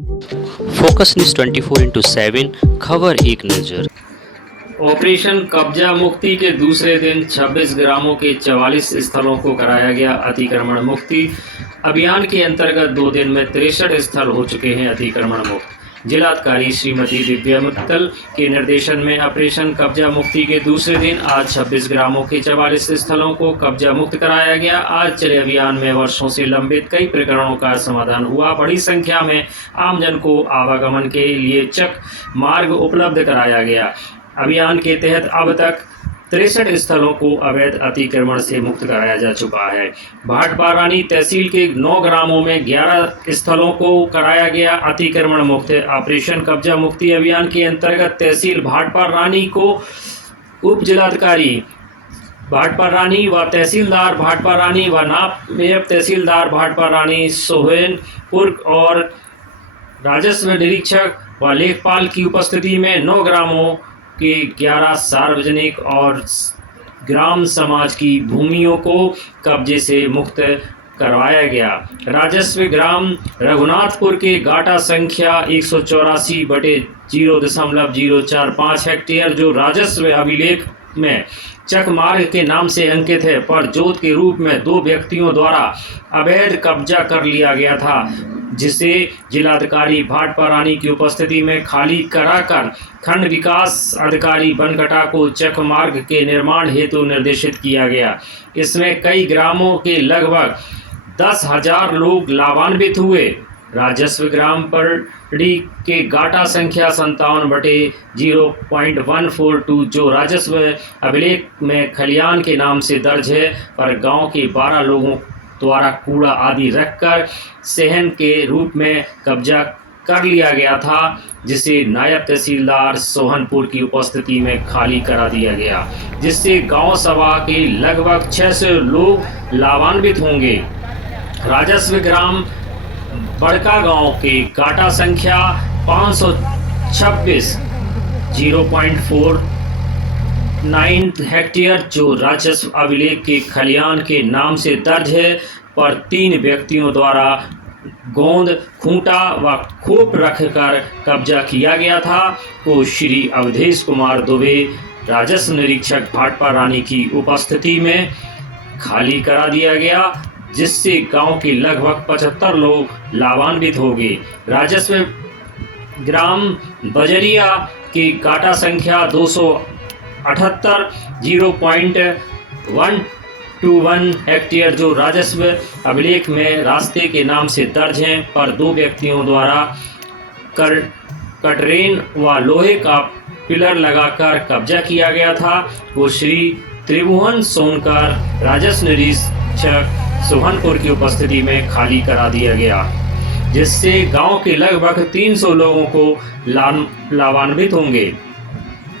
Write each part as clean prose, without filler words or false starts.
Focus news 24/7 खबर एक नज़र। ऑपरेशन कब्जा मुक्ति के दूसरे दिन 26 ग्रामों के 44 स्थलों को कराया गया अतिक्रमण मुक्ति। अभियान के अंतर्गत 2 दिन में 63 स्थल हो चुके हैं अतिक्रमण मुक्त। जिलाधिकारी श्रीमती दिव्या मित्तल के निर्देशन में ऑपरेशन कब्जा मुक्ति के दूसरे दिन आज 26 ग्रामों के 44 स्थलों को कब्जा मुक्त कराया गया। आज चले अभियान में वर्षों से लंबित कई प्रकरणों का समाधान हुआ। बड़ी संख्या में आमजन को आवागमन के लिए चक मार्ग उपलब्ध कराया गया। अभियान के तहत अब तक 63 स्थलों को अवैध अतिक्रमण से मुक्त कराया जा चुका है। भाटपारानी तहसील के 9 ग्रामों में 11 स्थलों को कराया गया अतिक्रमण मुक्त। ऑपरेशन कब्जा मुक्ति अभियान के अंतर्गत तहसील भाटपारानी को उप जिलाधिकारी भाटपारानी व तहसीलदार भाटपारानी व नायब तहसीलदार भाटपारानी सोहनपुर और राजस्व निरीक्षक व लेखपाल की उपस्थिति में 9 ग्रामों के 11 सार्वजनिक और ग्राम समाज की भूमियों को कब्जे से मुक्त करवाया गया। राजस्व ग्राम रघुनाथपुर के गाटा संख्या 184/0.045 हेक्टेयर जो राजस्व अभिलेख में चक मार्ग के नाम से अंकित है, पर जोत के रूप में 2 व्यक्तियों द्वारा अवैध कब्जा कर लिया गया था, जिसे जिलाधिकारी भाटपारानी की उपस्थिति में खाली कराकर खंड विकास अधिकारी बनकटा को चक मार्ग के निर्माण हेतु निर्देशित किया गया। इसमें कई ग्रामों के लगभग 10,000 लोग लाभान्वित हुए। राजस्व ग्राम परडी के गाटा संख्या 57/0.142 जो राजस्व अभिलेख में खलियान के नाम से दर्ज है, पर गांव के 12 लोगों द्वारा कूड़ा आदि रखकर सहन के रूप में कब्जा कर लिया गया था, जिसे नायब तहसीलदार सोहनपुर की उपस्थिति में खाली करा दिया गया, जिससे गांव सभा के लगभग 600 लोग लाभान्वित होंगे। राजस्व ग्राम बड़का गांव के गाटा संख्या 526/0.49 हेक्टेयर जो राजस्व अभिलेख के खलियान के नाम से दर्ज है, पर 3 व्यक्तियों द्वारा गोंद खूंटा व खोप रखकर कब्जा किया गया था, को श्री अवधेश कुमार दुबे राजस्व निरीक्षक भाटपारानी की उपस्थिति में खाली करा दिया गया, जिससे गांव के लगभग 75 लोग लाभान्वित हो गए। राजस्व ग्राम बजरिया की गाटा संख्या 278/0.121 हेक्टेयर जो राजस्व अभिलेख में रास्ते के नाम से दर्ज हैं, पर 2 व्यक्तियों द्वारा कटरेन व लोहे का पिलर लगाकर कब्जा किया गया था, वो श्री त्रिभुवन सोनकर राजस्व निरीक्षक सोहनपुर की उपस्थिति में खाली करा दिया गया, जिससे गांव के लगभग 300 लोगों को लाभान्वित होंगे।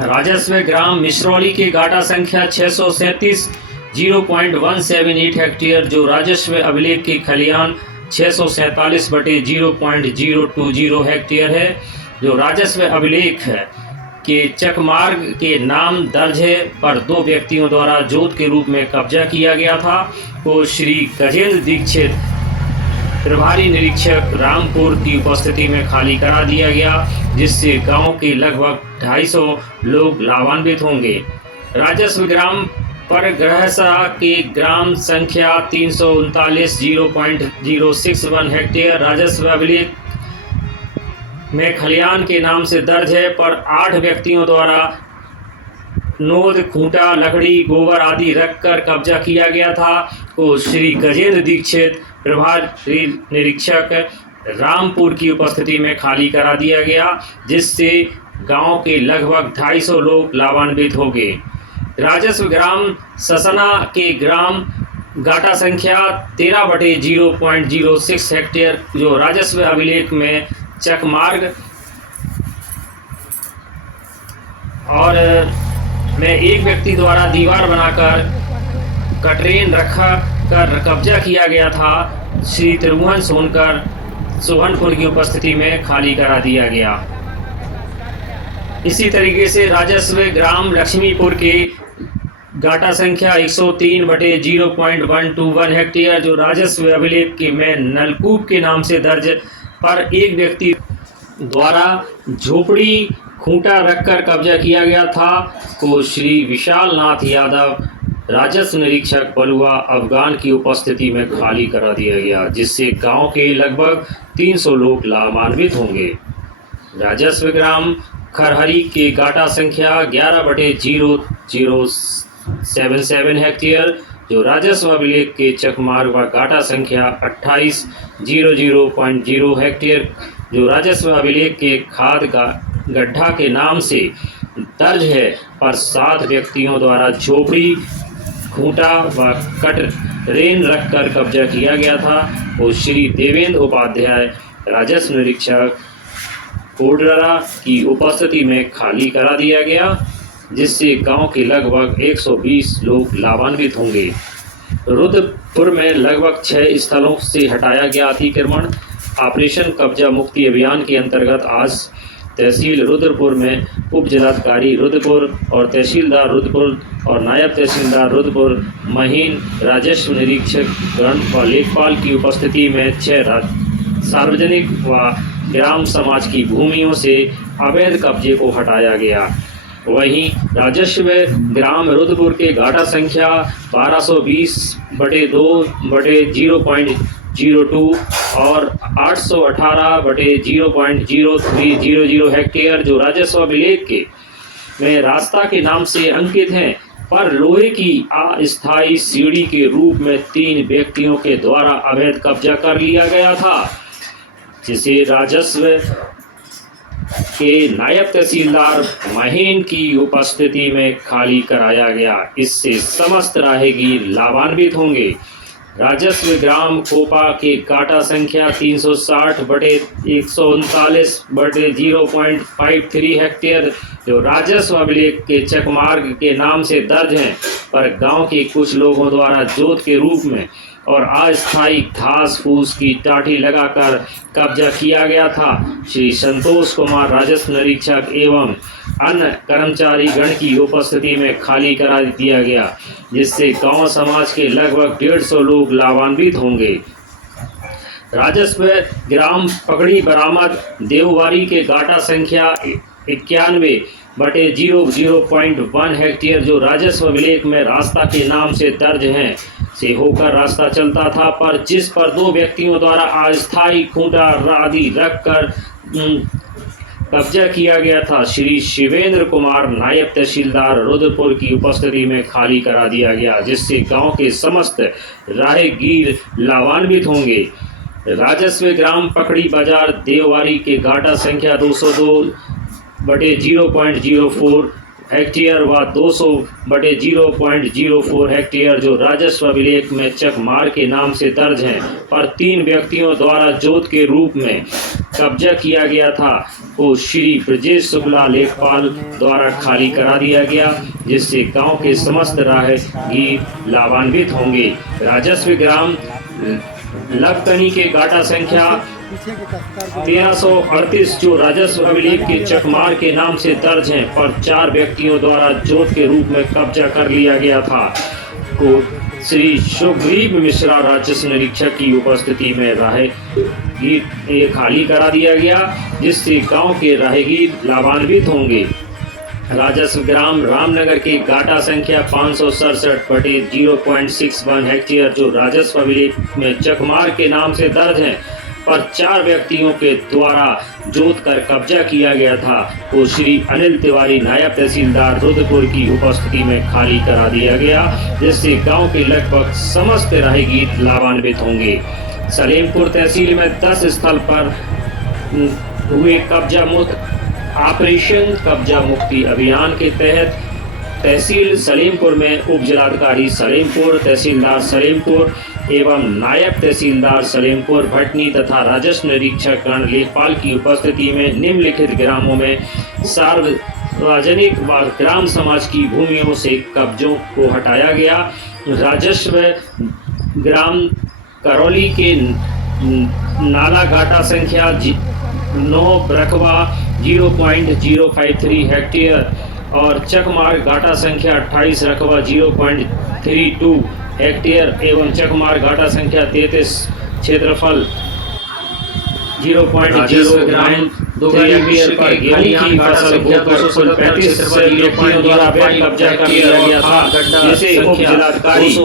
राजस्व ग्राम मिश्रौली के गाटा संख्या 637/0.178 हेक्टेयर जो राजस्व अभिलेख के खलियान 647/0.020 हेक्टेयर है, जो राजस्व अभिलेख है के चक मार्ग के नाम दर्ज है, पर 2 व्यक्तियों द्वारा जोत के रूप में कब्जा किया गया था, को श्री गजेंद्र दीक्षित प्रभारी निरीक्षक रामपुर की उपस्थिति में खाली करा दिया गया, जिससे गांव के लगभग 250 लोग लाभान्वित होंगे। राजस्व ग्राम परगहसा के ग्राम संख्या 339/0.061 हेक्टेयर राजस्व अभिलेख में खलियान के नाम से दर्ज है, पर 8 व्यक्तियों द्वारा नोद खूंटा लकड़ी गोबर आदि रखकर कब्जा किया गया था, को श्री गजेंद्र दीक्षित प्रभारी निरीक्षक रामपुर की उपस्थिति में खाली करा दिया गया, जिससे गांव के लगभग 250 लोग लाभान्वित हो गए। राजस्व ग्राम ससना के ग्राम गाटा संख्या 13/0.06 हेक्टेयर जो राजस्व अभिलेख में चक मार्ग और में एक व्यक्ति द्वारा दीवार बनाकर कटरेन रखा कर कब्जा किया गया था, श्री त्रिभुवन सोनकर सोहनपुर की उपस्थिति में खाली करा दिया गया। इसी तरीके से राजस्व ग्राम लक्ष्मीपुर के गाटा संख्या 103/0.121 हेक्टेयर जो राजस्व अभिलेख के में नलकूप के नाम से दर्ज पर एक व्यक्ति द्वारा झोपड़ी खूंटा रखकर कब्जा किया गया था, को श्री विशाल नाथ यादव राजस्व निरीक्षक बलुआ अफगान की उपस्थिति में खाली करा दिया गया, जिससे गांव के लगभग 300 लोग लाभान्वित होंगे। राजस्व ग्राम खरहरी के गाटा संख्या 11/0077 हेक्टेयर, जो राजस्व अभिलेख के चकमार्ग व गाटा संख्या 28/00.0 हेक्टेयर, जो राजस्व अभिलेख के खाद गड्ढा के नाम से दर्ज है, पर 7 व्यक्तियों द्वारा झोपड़ी खूंटा व कटरेन रखकर कब्जा किया गया था, और श्री देवेंद्र उपाध्याय राजस्व निरीक्षक कोडरा की उपस्थिति में खाली करा दिया गया, जिससे गांव के लगभग 120 लोग लाभान्वित होंगे। रुद्रपुर में लगभग 6 स्थलों से हटाया गया अतिक्रमण। ऑपरेशन कब्जा मुक्ति अभियान के अंतर्गत आज तहसील रुद्रपुर में उप जिलाधिकारी रुद्रपुर और तहसीलदार रुद्रपुर और नायब तहसीलदार रुद्रपुर महीन राजस्व निरीक्षक गण व लेखपाल की उपस्थिति में 6 सार्वजनिक व ग्राम समाज की भूमियों से अवैध कब्जे को हटाया गया। वहीं राजस्व ग्राम रुद्रपुर के गाटा संख्या 1220/2/0.02 और 818/0.0300 हेक्टेयर, जो राजस्व अभिलेख के में रास्ता के नाम से अंकित हैं, पर लोहे की अस्थायी सीढ़ी के रूप में 3 व्यक्तियों के द्वारा अवैध कब्जा कर लिया गया था, जिसे राजस्व के नायब तहसीलदार महीन की उपस्थिति में खाली कराया गया। इससे समस्त राहगीर लाभान्वित होंगे। राजस्व ग्राम कोपा के गाटा संख्या 360/139/0.53 हेक्टेयर, जो राजस्व अभिलेख के चकमार्ग के नाम से दर्ज हैं, पर गांव के कुछ लोगों द्वारा जोत के रूप में और अस्थायी घास फूस की टाटी लगाकर कब्जा किया गया था। श्री संतोष कुमार राजस्व निरीक्षक एवं अन्य कर्मचारी गण की उपस्थिति में खाली करा दिया गया, जिससे गांव समाज के लगभग 150 लोग लाभान्वित होंगे। राजस्व ग्राम पकड़ी बरामद देववारी के गाटा संख्या 91/00.1 हेक्टेयर, जो राजस्व अभिलेख में रास्ता के नाम से दर्ज हैं, से होकर रास्ता चलता था, पर जिस पर 2 व्यक्तियों द्वारा अस्थायी खूंटा आदि रखकर कब्जा किया गया था। श्री शिवेंद्र कुमार नायब तहसीलदार रुद्रपुर की उपस्थिति में खाली करा दिया गया, जिससे गांव के समस्त राहगीर लाभान्वित होंगे। राजस्व ग्राम पकड़ी बाजार देववारी के गाटा संख्या 202/0.04 हेक्टेयर व 200/0.04 हेक्टेयर, जो राजस्व अभिलेख में चकमार के नाम से दर्ज हैं, पर 3 व्यक्तियों द्वारा जोत के रूप में कब्जा किया गया था, को श्री ब्रजेश शुक्ला लेखपाल द्वारा खाली करा दिया गया, जिससे गांव के समस्त राहगीर लाभान्वित होंगे। राजस्व ग्राम लखतनी के गाटा संख्या 1338, जो राजस्व अभिलेख के चकमार के नाम से दर्ज हैं, पर 4 व्यक्तियों द्वारा जोत के रूप में कब्जा कर लिया गया था, को श्री शुभदीप मिश्रा राजस्व निरीक्षक की उपस्थिति में राहगीर खाली करा दिया गया, जिससे गांव के राहगीर लाभान्वित होंगे। राजस्व ग्राम रामनगर के गाटा संख्या 567/0.61 हेक्टेयर, जो राजस्व अभिलेख में चकमार के नाम से दर्ज हैं, पर 4 व्यक्तियों के द्वारा जोत कर कब्जा किया गया था, को श्री अनिल तिवारी नायब तहसीलदार रुद्रपुर की उपस्थिति में खाली करा दिया गया, जिससे गांव के लगभग समस्त राहगीर लाभान्वित होंगे। सलेमपुर तहसील में 10 स्थल पर हुए कब्जा मुक्त। ऑपरेशन कब्जा मुक्ति अभियान के तहत तहसील सलेमपुर में उप जिलाधिकारी सलेमपुर, तहसीलदार सलेमपुर एवं नायब तहसीलदार सलेमपुर भटनी तथा राजस्व निरीक्षक गण लेखपाल की उपस्थिति में निम्नलिखित ग्रामों में सार्वजनिक व ग्राम समाज की भूमियों से कब्जों को हटाया गया। राजस्व ग्राम करौली के नाला घाटा संख्या 9 रकबा 0.053 हेक्टेयर और चकमार्ग घाटा संख्या 28 रकबा 0.32 हेक्टेयर एवं चकमार्ग घाटा संख्या 33 क्षेत्रफल 0.0 ग्राम 2 हेक्टेयर पर गेहूं की फसल को 235 व्यक्तियों द्वारा अवैध कब्जा कर लिया गया था, जिसे उप जिलाधिकारी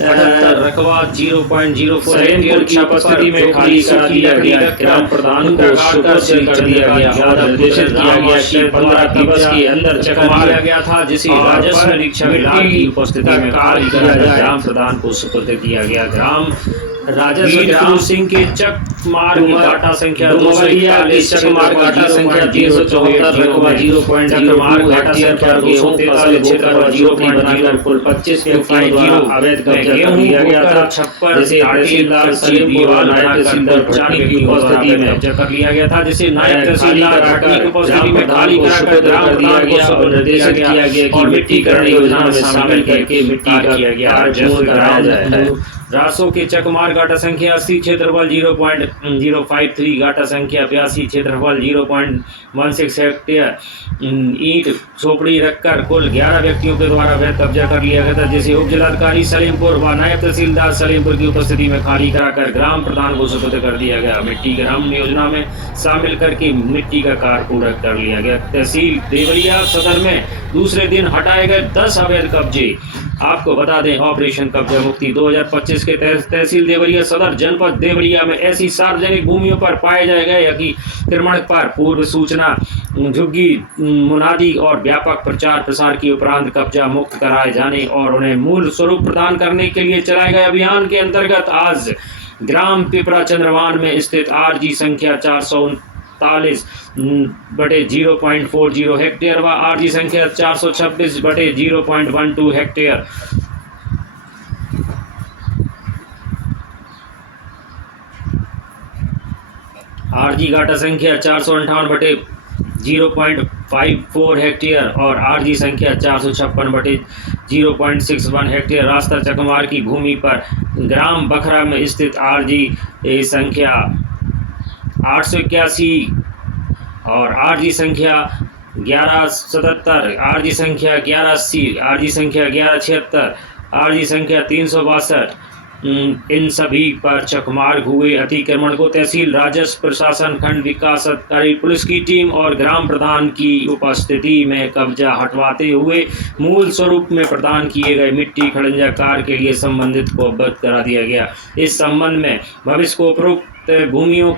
रकबा 0.04 हेक्टेयर की उपस्थिति में खाली करा दिया गया। ग्राम प्रधान को सुपुर्द कर दिया गया और निर्देशित किया गया कि 15 दिवस के अंदर चकमा लिया गया था, जिसे राजस्व निरीक्षक की उपस्थिति में खाली करा दिया। ग्राम प्रधान को सुपुर्द किया गया। ग्राम राजस्व ग्राम सिंह के चक मार्ग घाटा संख्या 241 चक मार्ग घाटा संख्या 374 रकबा 0.0 मार्ग घाटा संख्या 243 क्षेत्र 0 बनाकर कुल 25 व्यक्तियों द्वारा अवैध कब्जा कर लिया गया था, जिसे तहसीलदार सलीमपुर नायब तहसीलदार चाणी की उपस्थिति में कब्जा कर लिया गया था, जिसे नायब तहसीलदार घाटी की उपस्थिति में खाली कराकर ग्राम प्रधान को निर्देशित किया गया कि मिट्टीकरण योजना में शामिल करके मिट्टी का किया गया राजस्व कराया जाए। रासो के चकमार घाटा संख्या 80 क्षेत्रफल 0.053 घाटा संख्या 82 क्षेत्रफल 0.16 हेक्टेयर ईंट झोपड़ी रखकर कुल 11 व्यक्तियों के द्वारा अवैध कब्जा कर लिया गया था, जिसे उप जिलाधिकारी सलीमपुर व नायब तहसीलदार सलीमपुर की उपस्थिति में खाली कराकर ग्राम प्रधान को सुपुर्द कर दिया गया। मिट्टी ग्राम योजना में शामिल करके मिट्टी का कार्य पूरा कर लिया गया। तहसील देवरिया सदर में दूसरे दिन हटाए गए 10 अवैध कब्जे। आपको बता दें, ऑपरेशन कब्जा मुक्ति 2025 के तहत तहसील देवरिया सदर जनपद देवरिया में ऐसी सार्वजनिक भूमियों पर पाए जाए गए अतिक्रमण पर पूर्व सूचना, झुग्गी मुनादी और व्यापक प्रचार प्रसार के उपरांत कब्जा मुक्त कराए जाने और उन्हें मूल स्वरूप प्रदान करने के लिए चलाए गए अभियान के अंतर्गत आज ग्राम पिपरा चंद्रवान में स्थित आरजी संख्या 439/0.40 हेक्टेयर व आरजी संख्या 426/0.12 हेक्टेयर आरजी घाटा संख्या 458/0.54 हेक्टेयर और आरजी संख्या 456/0.61 हेक्टेयर रास्ता चकमार की भूमि पर ग्राम बखरा में स्थित आरजी संख्या 881 और आरजी संख्या 1177, आरजी संख्या 1180, आरजी संख्या 1176, आरजी संख्या 362 इन सभी पर चकमार हुए अतिक्रमण को तहसील राजस्व प्रशासन खंड विकास अधिकारी पुलिस की टीम और ग्राम प्रधान की उपस्थिति में कब्जा हटवाते हुए मूल स्वरूप में प्रदान किए गए मिट्टी खड़ंजा कार्य के लिए संबंधित को अवगत करा दिया गया। इस संबंध में भविष्य को उपरोक्त भूमियों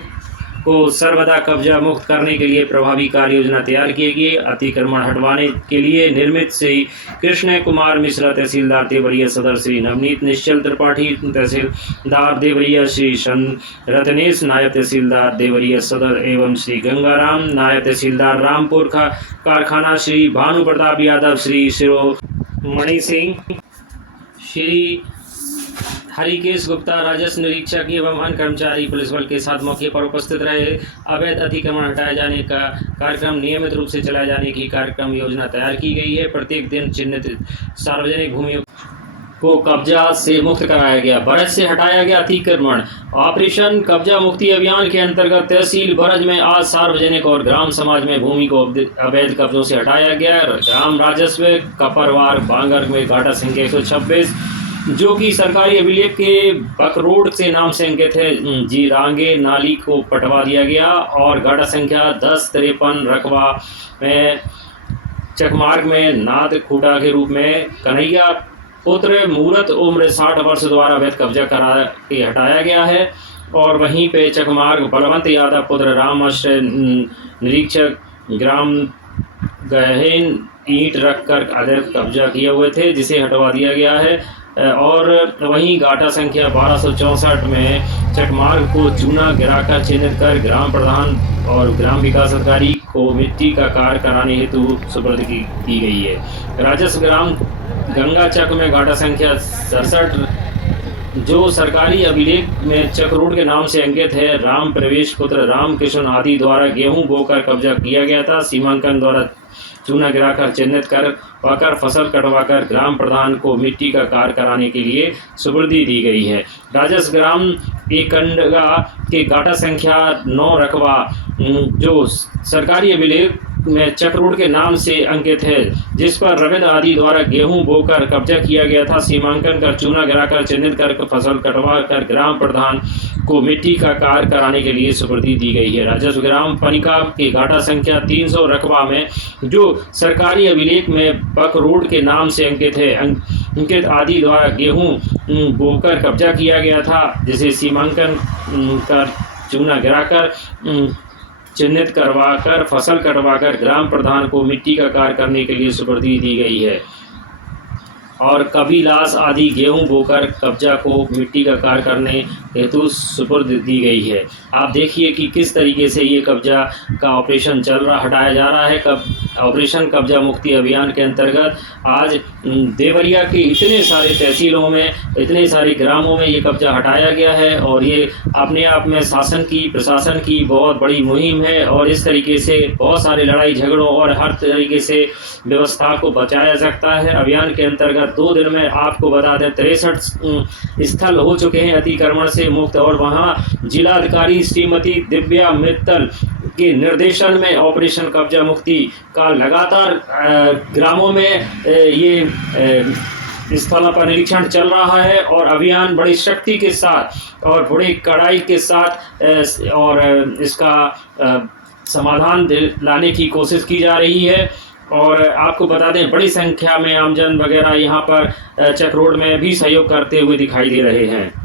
को सर्वदा कब्जा मुक्त करने के लिए प्रभावी कार्य योजना तैयार की गई। अतिक्रमण हटवाने के लिए निर्मित श्री कृष्ण कुमार मिश्रा तहसीलदार देवरिया सदर, श्री नवनीत निश्चल त्रिपाठी तहसीलदार देवरिया, श्री रत्नेश नायब तहसीलदार देवरिया सदर एवं श्री गंगाराम नायब तहसीलदार रामपुर कारखाना, श्री भानु प्रताप यादव, श्री शिरोमणि सिंह, श्री हरिकेश गुप्ता राजस्व निरीक्षक एवं अन्य कर्मचारी पुलिस बल के साथ मौके पर उपस्थित रहे। अवैध अतिक्रमण हटाए जाने का कार्यक्रम नियमित रूप से चलाए जाने की कार्यक्रम योजना तैयार की गई है। प्रत्येक दिन चिन्हित सार्वजनिक भूमियों को कब्जा से मुक्त कराया गया। बरज से हटाया गया अतिक्रमण। ऑपरेशन कब्जा मुक्ति अभियान के अंतर्गत तहसील बरज में आज सार्वजनिक और ग्राम समाज में भूमि को अवैध कब्जों से हटाया गया। ग्राम राजस्व कपरवार बांगर में घाटा संख्या 126 जो कि सरकारी अभिलेख के बकरोड से नाम से अंकित है, जीरांगे नाली को पटवा दिया गया और घाटा संख्या 1053 रकबा में चकमार्ग में नाद खूटा के रूप में कन्हैया पुत्र मूरत उम्र 60 वर्ष द्वारा अवैध कब्जा करा के हटाया गया है। और वहीं पे चकमार्ग बलवंत यादव पुत्र राम आश्रय निरीक्षक ग्राम गहन ईंट रखकर अवैध कब्जा किए हुए थे, जिसे हटवा दिया गया है। और वहीं घाटा संख्या 1264 में चकमार्ग को चूना गिराकर चिन्हित कर ग्राम प्रधान और ग्राम विकास अधिकारी को मिट्टी का कार्य कराने हेतु सुपुर्द की गई है। राजस्व ग्राम गंगा चक में घाटा संख्या 67 जो सरकारी अभिलेख में चक रोड के नाम से अंकित है, राम प्रवेश पुत्र राम किशन आदि द्वारा गेहूं बोकर कब्जा किया गया था। सीमांकन द्वारा चूना गिराकर चिन्हित कर फसल कटवाकर ग्राम प्रधान को मिट्टी का कार्य कराने के लिए सुपुर्दी दी गई है। राजस्व ग्राम एकंडगा के घाटा संख्या 9 रकबा जो सरकारी अभिलेख में चक रोड के नाम से अंकित है, जिस पर रविंद्र आदि द्वारा गेहूं बोकर कब्जा किया गया था। सीमांकन कर, चूना गिराकर, चिन्हित कर, फसल कटवा कर ग्राम प्रधान को मिट्टी का कार्य कराने के लिए सुपुर्दी दी गई है। राजस्व ग्राम पनिका के घाटा संख्या 300 रकबा में जो सरकारी अभिलेख में बक रोड के नाम से अंकित है, अंकित आदि द्वारा गेहूं बोकर कब्जा किया गया था, जिसे सीमांकन कर, चूना गिराकर, चिन्हित करवाकर, फसल कटवाकर ग्राम प्रधान को मिट्टी का कार्य करने के लिए सुपुर्दी दी गई है। और कबीलास आदि गेहूं बोकर कब्जा को मिट्टी का कार्य करने हेतु सुपुर्द दी गई है। आप देखिए कि किस तरीके से ये कब्जा का ऑपरेशन हटाया जा रहा है। ऑपरेशन कब्जा मुक्ति अभियान के अंतर्गत आज देवरिया के इतने सारे तहसीलों में, इतने सारे ग्रामों में ये कब्जा हटाया गया है और ये अपने आप में शासन की, प्रशासन की बहुत बड़ी मुहिम है और इस तरीके से बहुत सारे लड़ाई झगड़ों और हर तरीके से व्यवस्था को बचाया सकता है। अभियान के अंतर्गत 2 दिन में आपको बता दें 63 स्थल हो चुके हैं अतिक्रमण से मुक्त और वहां जिलाधिकारी श्रीमती दिव्या मित्तल के निर्देशन में ऑपरेशन कब्जा मुक्ति का लगातार ग्रामों में ये स्थलों पर निरीक्षण चल रहा है और अभियान बड़ी शक्ति के साथ और बड़ी कड़ाई के साथ और इसका समाधान लाने की कोशिश की जा रही है। और आपको बता दें बड़ी संख्या में आमजन वगैरह यहाँ पर चक रोड में भी सहयोग करते हुए दिखाई दे रहे हैं।